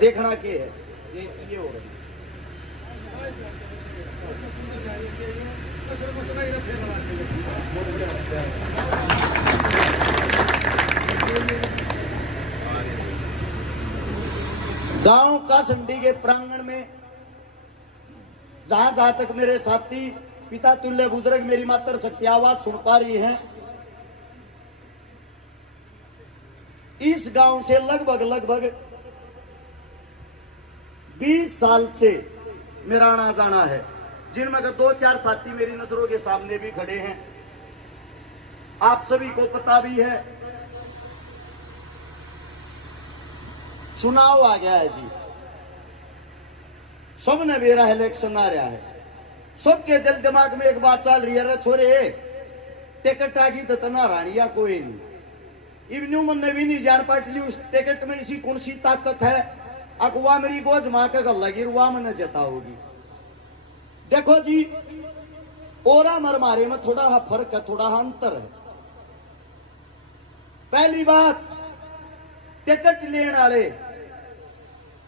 देखना के है ये हो रही गांव कासंडी के प्रांगण में जहां तक मेरे साथी पिता तुल्य बुजुर्ग मेरी मातर शक्ति आवाज सुन पा रही हैं, इस गांव से लगभग 20 साल से मेरा आना जाना है, जिनमें 2-4 साथी मेरी नजरों के सामने भी खड़े हैं। आप सभी को पता भी है चुनाव आ गया है जी, सबने मेरा इलेक्शन आ रहा है, सबके दिल दिमाग में एक बात चल रही है, छोरे टिकट आ गई तो तना रानिया कोई नहीं, इवन्यू मन ने भी नहीं जान पाट ली उस टिकट में इसी कौन सी ताकत है, अगवा मेरी गोज मां का गल लगी रुआ मन जता होगी। देखो जी ओरा मर मारे में थोड़ा हा फर्क है, थोड़ा हा अंतर है। पहली बात टिकट लेने वाले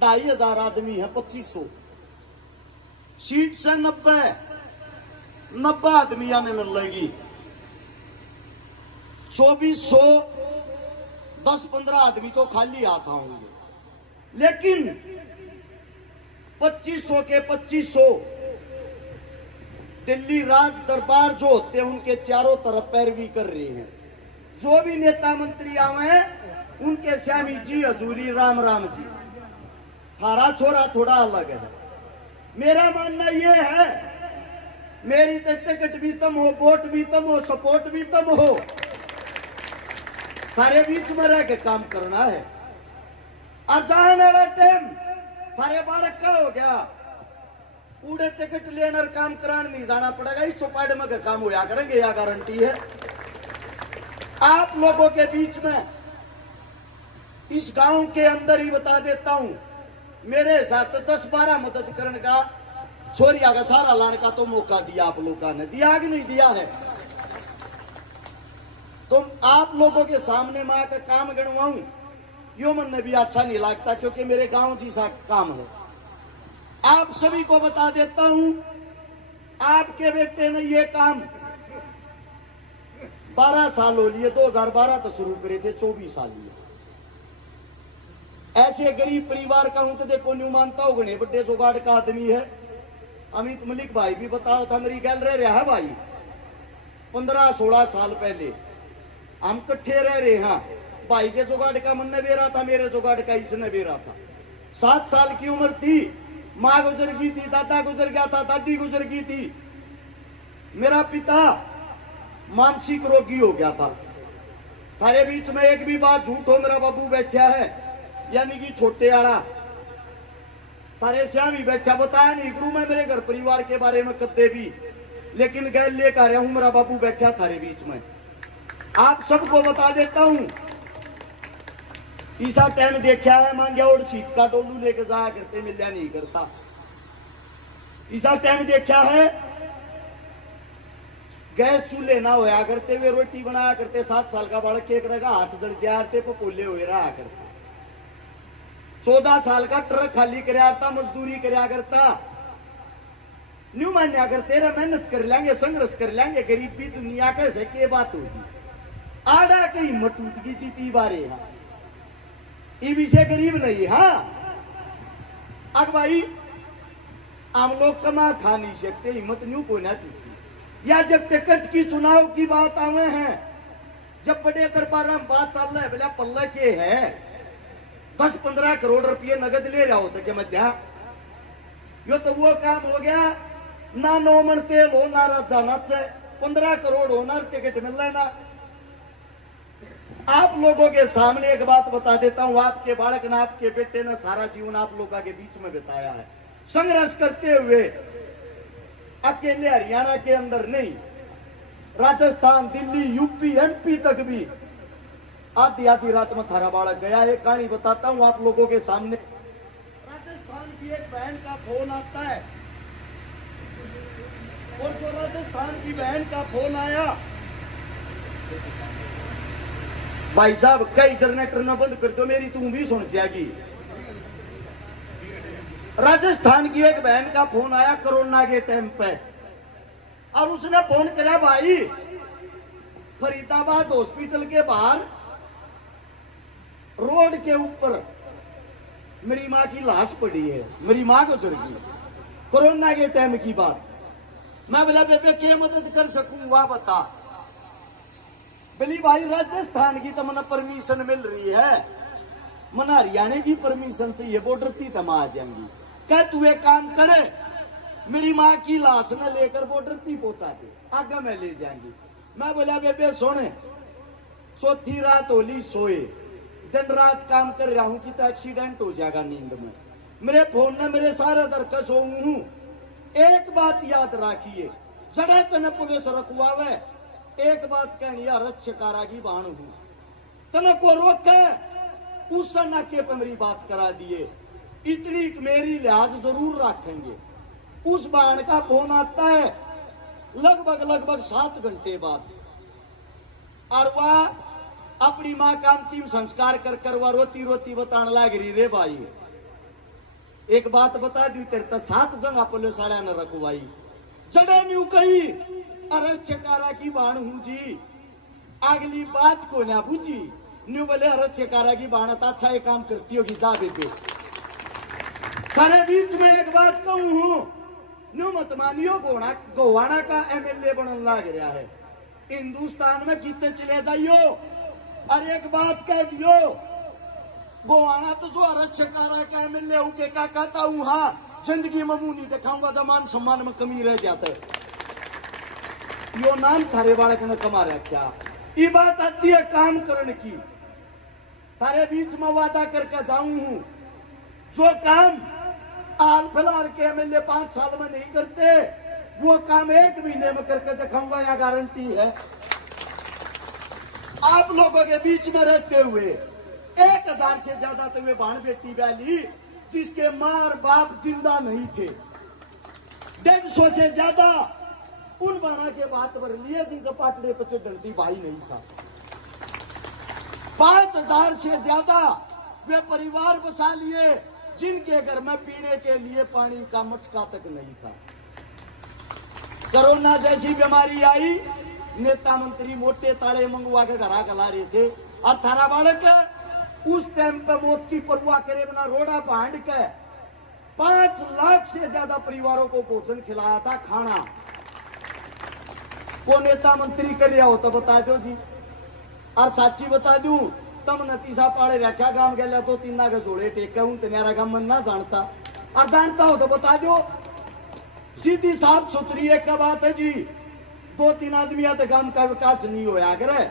2500 आदमी है, 2500 सीट से 90 आदमी आने मिलेगी, 2400 10-15 आदमी तो खाली आता होंगे, लेकिन 2500 के 2500 दिल्ली राज दरबार जो होते हैं उनके चारों तरफ पैरवी कर रहे हैं। जो भी नेता मंत्री आए हैं उनके श्यामी जी हजूरी राम राम जी, थारा छोरा थोड़ा अलग है। मेरा मानना यह है मेरी तो टिकट भी तम हो, वोट भी तम हो, सपोर्ट भी तम हो, थारे बीच में रह के काम करना है। और जाने वाला टाइम थारे बालक का हो गया, पूरे टिकट लेकर काम कराने नहीं जाना पड़ेगा, इस चौपाट में काम होया करेंगे, यह गारंटी है। आप लोगों के बीच में इस गांव के अंदर ही बता देता हूं, मेरे साथ 10-12 मदद करने का छोरिया का सारा लाने का तो मौका दिया आप लोगों ने, दिया कि नहीं दिया है? तो आप लोगों के सामने मां का काम गणवाऊं यो मन ने भी अच्छा नहीं लगता, क्योंकि मेरे गांव जैसा काम है। आप सभी को बता देता हूं, आपके बेटे ने ये काम 12 साल हो लिए, 2012 तो शुरू करे थे, 24 साल लिए। ऐसे गरीब परिवार का हूं तो देखो न्यू मानता हूं, गणे बड्डे जुगाड़ का आदमी है। अमित मलिक भाई भी बताओ था, मेरी गैल रह है भाई, 15-16 साल पहले हम इकट्ठे रह रहे हैं। भाई के जुगाड़ का मन ने बेरा था, मेरे जुगाड़ का इसने बेरा था। 7 साल की उम्र थी, मां गुजर गई थी, दादा गुजर गया था, दादी गुजर गई थी, मेरा पिता मानसिक रोगी हो गया था। थारे बीच में एक भी बात झूठ हो, मेरा बाबू बैठा है, यानी कि छोटे आड़ा थारे श्याम ही बैठा, बताया नहीं गुरु मैं मेरे घर परिवार के बारे में कदे भी, लेकिन गैर लेकर आ रहा हूं, मेरा बाबू बैठा थारे बीच में। आप सबको बता देता हूं, ईसा टाइम देखा है मांग्या और सीट का डोलू लेके जाया करते, मिलया नहीं करता। ईसा टाइम देखा है गैस चूल्हे ना होया करते, वे रोटी बनाया करते, 7 साल का बालक एक रहेगा हाथ जड़ जाते पपोले हुए रहा करते, 14 साल का ट्रक खाली कराता, मजदूरी कराया करता, न्यू मान्या करते रहे, मेहनत कर लेंगे, संघर्ष कर लेंगे, गरीबी दुनिया कैसे के बात होगी। आड़ा की हिम्मत टूट गई जीती बारे, हाँ ये विषय गरीब नहीं। हाँ अब भाई हम लोग कमा खा नहीं सकते, हिम्मत न्यू को ना टूटी। या जब टिकट की चुनाव की बात आवे हैं, जब बड़े दरबार में बात चल रहा है, बोला पल्ला के है 10-15 करोड़ रुपये नगद ले रहा होता के मध्या, यो तो वो काम हो गया ना, 9 मन तेल हो ना, राजा नाच 15 करोड़ हो ना, टिकट मिल रहा ना। आप लोगों के सामने एक बात बता देता हूं, आपके बालक ने, आपके बेटे ने सारा जीवन आप लोगों के बीच में बिताया है, संघर्ष करते हुए। अकेले हरियाणा के अंदर नहीं, राजस्थान, दिल्ली, यूपी, एमपी तक भी आधी रात में थारा बालक गया। एक कहानी बताता हूं आप लोगों के सामने। राजस्थान की एक बहन का फोन आता है, और जो राजस्थान की बहन का फोन आया, भाई साहब कई जनरेटर न बंद कर दो, मेरी तुम भी सुन जाएगी। राजस्थान की एक बहन का फोन आया कोरोना के टाइम पे, और उसने फोन किया, भाई फरीदाबाद हॉस्पिटल के बाहर रोड के ऊपर मेरी मां की लाश पड़ी है, मेरी मां गुजर गई, कोरोना के टाइम की बात। मैं बोला बेबे क्या मदद कर सकूं, वह बता। बोली भाई राजस्थान की तो मना परमिशन मिल रही है, मना हरियाणा की परमिशन से ये बॉर्डर थी तो आ जाएंगी। क्या तू एक काम करे, मेरी माँ की लाश न लेकर बॉर्डर थी पहुंचा दे, आगे मैं ले जाएंगी। मैं बोला बेबे सोने, चौथी रात होली सोए, दिन रात काम कर रहा हूं कि तो एक्सीडेंट हो जाएगा नींद में। मेरे फोन में मेरे सारे दरकस हूं। एक बात याद रखिए, जड़े तने पुलिस रखवावे, एक बात कहनी अरस शिकारा की बाण हूं, तने को रोके उस नाके पे मेरी बात करा दिए, इतनी मेरी लिहाज जरूर रखेंगे। उस बाण का फोन आता है लगभग 7 घंटे बाद, और वह अपनी मां का अंतिम संस्कार कर वह रोती रोती बताने लग रही, रे भाई एक बात बता दी, तेरे तो 7 जगह पुलिस वाला ने रखवाई, जड़े न्यू कही अरे चकारा की बाण हूं जी, अगली बात को ना बुझी न्यू बोले अरे चकारा की बाण था, अच्छा ये काम करती होगी जा बेटे। थारे बीच में एक बात कहूं हूं, न्यू मत मानियो, गोवाना का एमएलए बनने लग रहा है, हिंदुस्तान में कितने चले जाइयो, और एक बात कह दियो, गोवाना तो जो अरस चकारा का एमएलए हूं के क्या कहता हूं, हाँ जिंदगी में मुंह नहीं दिखाऊंगा, जमान सम्मान में कमी रह जाता है। यो नाम थारे बालक ने कमा रखा। ये बात आती है काम करने की, थारे बीच में वादा करके जाऊं हूं, जो काम हाल फिलहाल के एमएलए 5 साल में नहीं करते, वो काम 1 महीने में करके दिखाऊंगा, या गारंटी है। आप लोगों के बीच में रहते हुए 1000 से ज्यादा तो वे बाण बेटी वाली जिसके मां और बाप जिंदा नहीं थे, 150 से ज्यादा उन बाणा के बात भर लिए जिनका पाटड़े पे डरती भाई नहीं था, 5000 से ज्यादा वे परिवार बसा लिए जिनके घर में पीने के लिए पानी का मटका तक नहीं था। कोरोना जैसी बीमारी आई, नेता मंत्री मोटे ताले मंगवा के घरा गला रहे थे, और थारा बालक उस टाइम पे मौत की परवाह करे बिना रोड़ा बांध के 5 लाख से ज्यादा परिवारों को भोजन खिलाया था, खाना। वो नेता मंत्री कर रहा हो तो बता दो जी, और साची बता दूं, तम नतीसा पाड़े रखा गांव गया 2-3 के जोड़े टेके हूं, तेरा गांव मन ना जानता, और जानता हो तो बता दो, सीधी साफ सुथरी एक बात है जी, 2-3 आदमी तो गांव का विकास नहीं होया करे,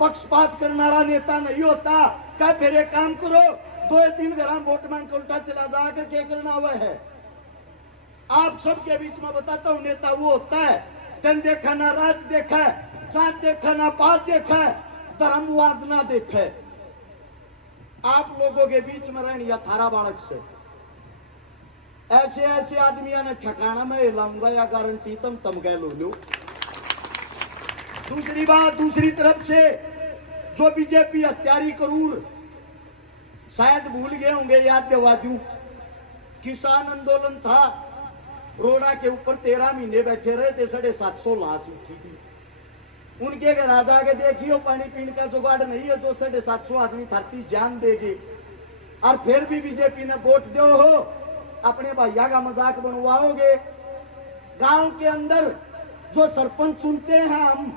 पक्षपात करने वाला नेता नहीं होता। क्या फिर एक काम करो, 2-3 घर वोट मांग के उल्टा चला जाकर क्या करना हुआ है। आप सबके बीच में बताता हूं, नेता वो होता है दिन देखा ना रात देखा, चांद देखा ना बात देखा, धर्मवाद ना देखे। आप लोगों के बीच में रहनी थारा बालक से ऐसे ऐसे आदमियों ने ठिकाना में हिलाऊंगा, या गारंटी तम गए लो। दूसरी बात, दूसरी तरफ से जो बीजेपी हत्यारी करूर, शायद भूल गए होंगे, याद दिवा दूं, किसान आंदोलन था, रोड़ा के ऊपर 13 महीने बैठे रहे थे, 750 लाश उठी थी। उनके घर आ जाके देखियो, पानी पीने का जुगाड़ नहीं है, जो 750 आदमी धरती जान देगी, और फिर भी बीजेपी ने वोट दो हो, अपने भैया का मजाक बनवाओगे। गांव के अंदर जो सरपंच चुनते हैं हम,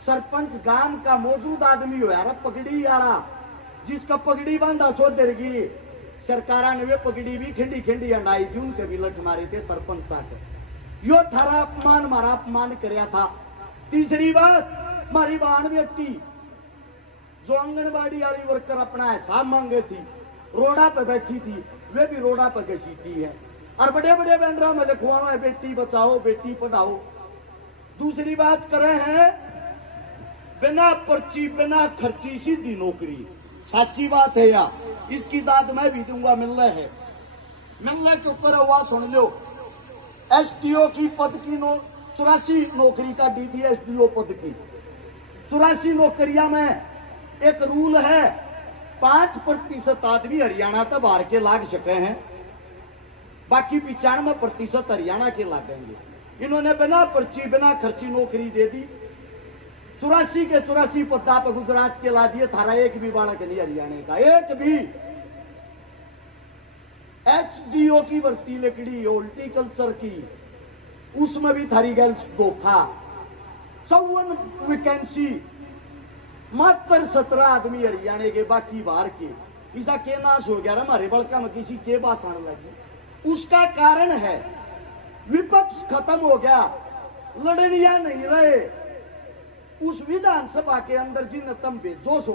सरपंच गांव का मौजूद आदमी हो यार, पगड़ी वाला, जिसका पगड़ी बांधा चौधर की सरकार ने वे पगड़ी भी खिंडी खिंडी अंडाई थी, उनके भी लठ मारे थे सरपंच आकर। यो थारा अपमान, मारा अपमान कराया था। तीसरी बात, मारी बहन व्यक्ति जो आंगनबाड़ी वाली वर्कर अपना हिसाब मांगे थी, रोड़ा पे बैठी थी, वे भी रोड़ा पे घसीटी है, और बड़े बड़े बैनरों में लिखवा है बेटी बचाओ बेटी पढ़ाओ। दूसरी बात करें हैं बिना पर्ची बिना खर्ची सीधी नौकरी, सच्ची बात है या, इसकी दाद मैं भी दूंगा, मिलना है, मिलने के ऊपर हुआ सुन लो। एसडीओ की पद की 84 नौकरी का दी थी, एसडीओ पद की 84 नौकरियां में एक रूल है, 5% आदमी हरियाणा तक बाहर के लाग सके हैं, बाकी 95% हरियाणा के लागेंगे। इन्होंने बिना पर्ची बिना खर्ची नौकरी दे दी। 84 के 84 पदा पे गुजरात के ला दिए। थारा एक भी बालक नहीं हरियाणा का, एक भी। HDO की भर्ती लकड़ी हॉर्टिकल्चर की, उसमें भी थारी गल धोखा। 54 वैकेंसी, मात्र 17 आदमी हरियाणा के, बाकी बाहर के। ऐसा के नाश हो गया हमारे बड़का में किसी के पास आने लगी। उसका कारण है विपक्ष खत्म हो गया, लड़निया नहीं रहे। उस विधानसभा के अंदर जिन तुम भेजो सो,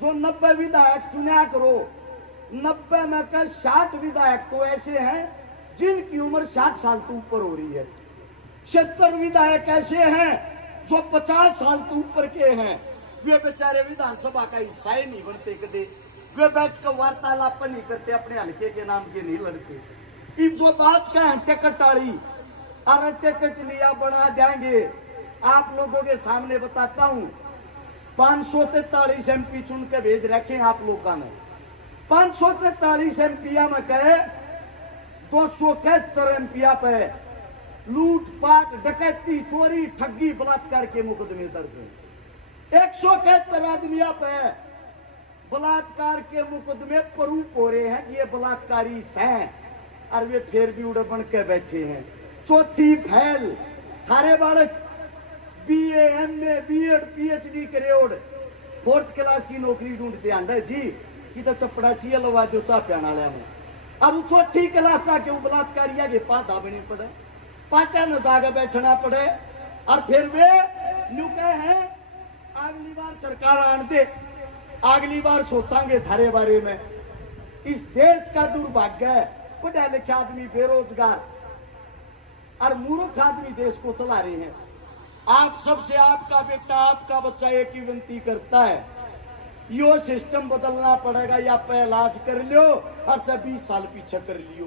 जो 90 विधायक चुना करो, 90 में का 60 विधायक तो ऐसे हैं जिनकी उम्र 60 साल तो ऊपर हो रही है। 70 विधायक ऐसे हैं जो 50 साल तो ऊपर के हैं। वे बेचारे विधानसभा का हिस्सा ही नहीं बनते कदे। वे बैठकर वार्तालाप नहीं करते, अपने हल्के के नाम के नहीं लड़ते। इब जो बात का है टिकट वाली, अरे टिकट लिया बना देंगे। आप लोगों के सामने बताता हूं, 543 MP चुन के भेज रखे आप लोगों ने। 543 MP में कहे 271 MP पे लूटपाट, डकैती, चोरी, ठगी, बलात्कार के मुकदमे दर्ज हैं। 171 आदमियों पे बलात्कार के मुकदमे प्रूफ हो रहे हैं कि ये बलात्कारी हैं, और वे फिर भी उड़ बन के बैठे हैं। चौथी फैल, थारे बालक BA, MA, BEd, PhD करेड़ 4th क्लास की नौकरी ढूंढते आंडा जी कि तो चपड़ासी लवा दो चा प्याना में। अब चौथी क्लास आके वो बलात्कारिया के पाता बने पड़े, पाता न जाके बैठना पड़े। और फिर वे न्यू कहे हैं अगली बार सरकार आन दे, अगली बार सोचांगे थारे बारे में। इस देश का दुर्भाग्य है, पढ़े लिखे आदमी बेरोजगार और मूर्ख आदमी देश को चला रहे हैं। आप सबसे आपका बेटा, आपका बच्चा एक ही विनती करता है, यो सिस्टम बदलना पड़ेगा, या पे इलाज कर लो और 20 साल पीछे कर लियो।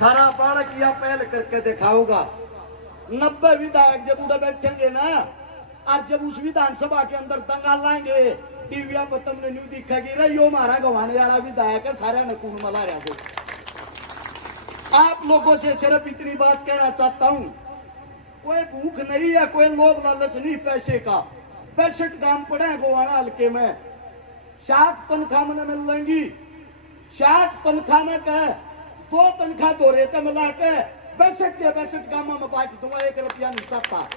थारा बालक या पहल करके दिखाऊंगा। 90 विधायक जब उड़े बैठेंगे ना, और जब उस विधानसभा के अंदर दंगा लाएंगे, टीविया पर तुमने न्यू दिखेगी रे यो हमारा गवाने वाला विधायक है, सारा नकून मला रहा दो। आप लोगों से सिर्फ इतनी बात कहना चाहता हूं, कोई भूख नहीं है, कोई लोभ लालच नहीं पैसे का। 65 काम पड़े हैं गोवाना हल्के में, 60 तनख्वाह में मिल लेंगी। 60 तनख्वाह में कहे 2 तनख्वाह दो रहे थे मिला के 62 के 62 कामों में बांट दूंगा, 1 रुपया नहीं चाहता।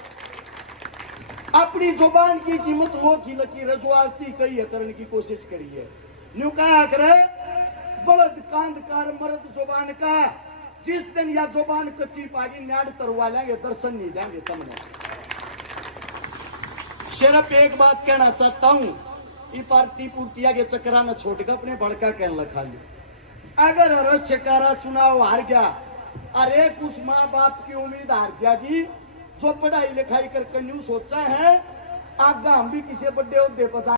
अपनी जुबान की कीमत लो की लकीर जो आज थी कही है, करने की कोशिश करी है। न्यू कहा करे बलद कांधकार मर्द जुबान का, जिस दिन या जुबान कच्ची पागी नाड़ तरवा लेंगे, दर्शन नहीं देंगे तुमने। सिर्फ एक बात कहना चाहता हूं, ये पार्टी पूर्तिया के चक्रा न छोड़ के अपने बड़का कहने लगा ली। अगर हरस चकारा चुनाव हार गया, अरे कुछ माँ बाप की उम्मीद हार जाएगी जो पढ़ाई लिखाई कर कन्यू सोचा है आगा हम भी किसी बड़े उद्दे पर